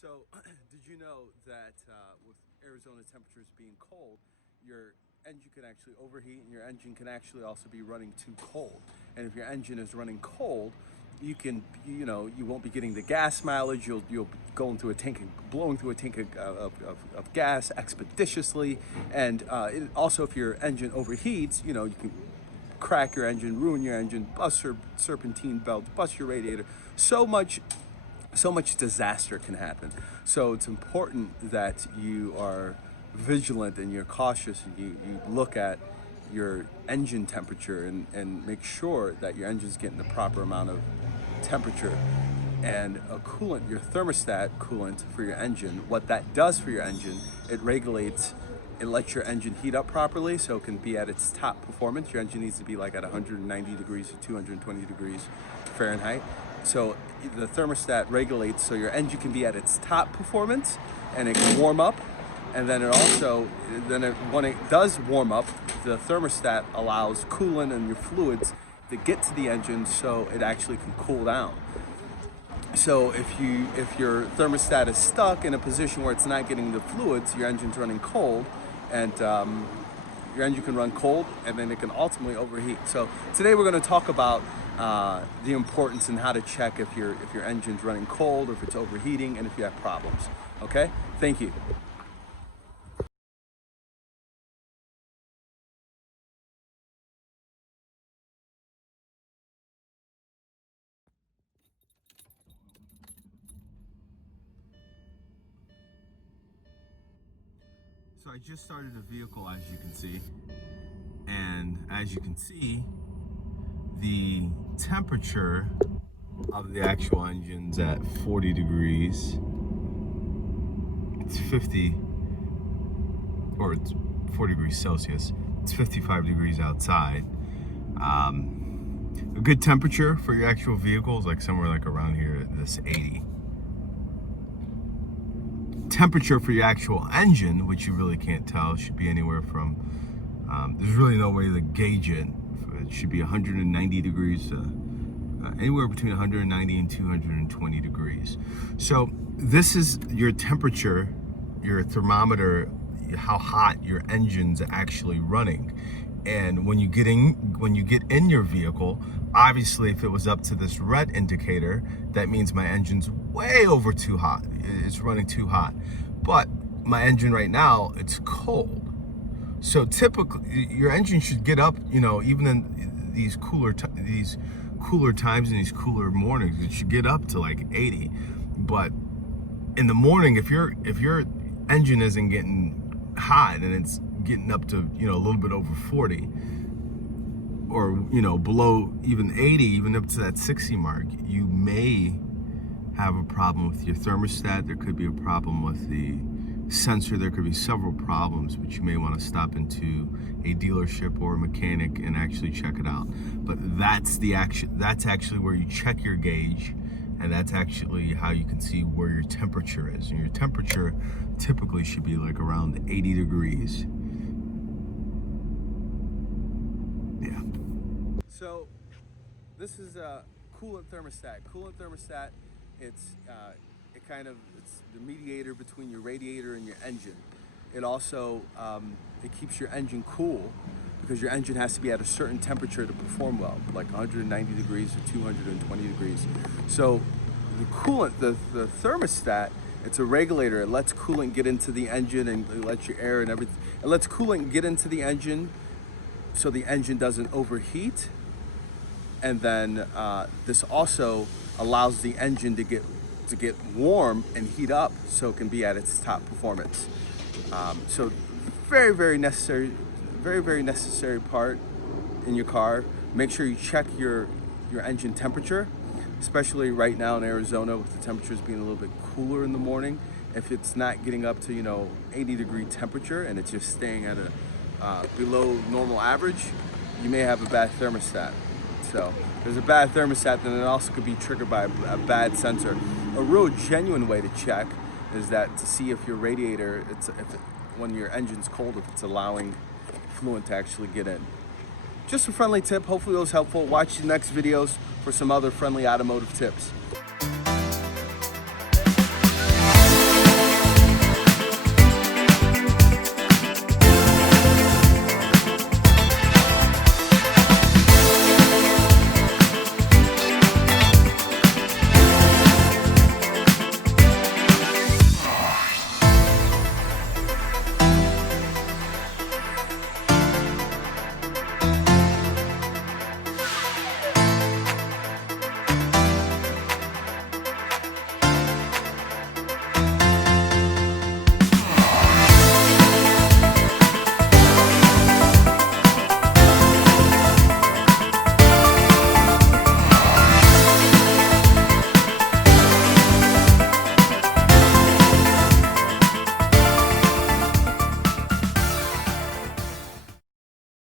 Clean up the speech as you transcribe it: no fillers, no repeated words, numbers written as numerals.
So, did you know that with Arizona temperatures being cold, your engine can actually overheat and your engine can actually also be running too cold. And if your engine is running cold, you can, you won't be getting the gas mileage. You'll be going through a tank, blowing through a tank of gas expeditiously. And also, if your engine overheats, you can crack your engine, ruin your engine, bust your serpentine belt, bust your radiator. So much disaster can happen. So it's important that you are vigilant and you're cautious and you look at your engine temperature and make sure that your engine's getting the proper amount of temperature. And a coolant, your thermostat coolant for your engine, what that does for your engine, it regulates, it lets your engine heat up properly so it can be at its top performance. Your engine needs to be like at 190 degrees to 220 degrees Fahrenheit. So the thermostat regulates so your engine can be at its top performance and it can warm up. And then it also, when it does warm up, the thermostat allows coolant and your fluids to get to the engine so it actually can cool down. So if your thermostat is stuck in a position where it's not getting the fluids, your engine's running cold, and your engine can run cold, and then it can ultimately overheat. So today we're going to talk about the importance and how to check if your engine's running cold or if it's overheating and if you have problems. Okay? Thank you. So I just started a vehicle, as you can see, and as you can see, the temperature of the actual engine's at 40 degrees. It's 40 degrees Celsius. It's 55 degrees outside. A good temperature for your actual vehicle is like somewhere like around here at this 80. Temperature for your actual engine, which you really can't tell, should be anywhere from, there's really no way to gauge it. It should be 190 degrees to anywhere between 190 and 220 degrees. So this is your temperature, your thermometer, how hot your engine's actually running. And when you get in your vehicle, obviously if it was up to this red indicator, that means my engine's way over too hot. It's running too hot. But my engine right now, it's cold. So typically your engine should get up, even in these cooler times and these cooler mornings, it should get up to like 80. But in the morning, if your engine isn't getting hot and it's getting up to a little bit over 40 or below even 80, even up to that 60 mark, you may have a problem with your thermostat. There could be a problem with the sensor. There could be several problems, but you may want to stop into a dealership or a mechanic and actually check it out. But that's actually where you check your gauge, and that's actually how you can see where your temperature is. And your temperature typically should be like around 80 degrees. Yeah. So this is a coolant thermostat. Coolant thermostat, it's the mediator between your radiator and your engine. It also it keeps your engine cool because your engine has to be at a certain temperature to perform well, like 190 degrees or 220 degrees. So the coolant, the thermostat, it's a regulator. It lets coolant get into the engine and it lets your air and everything. It lets coolant get into the engine so the engine doesn't overheat. And then this also allows the engine to get warm and heat up so it can be at its top performance. So very necessary part in your car. Make sure you check your engine temperature, especially right now in Arizona with the temperatures being a little bit cooler in the morning. If it's not getting up to 80 degree temperature and it's just staying at a below normal average, you may have a bad thermostat. So there's a bad thermostat, then it also could be triggered by a bad sensor. A real genuine way to check is that to see if your radiator, when your engine's cold, if it's allowing fluid to actually get in. Just a friendly tip. Hopefully it was helpful. Watch the next videos for some other friendly automotive tips.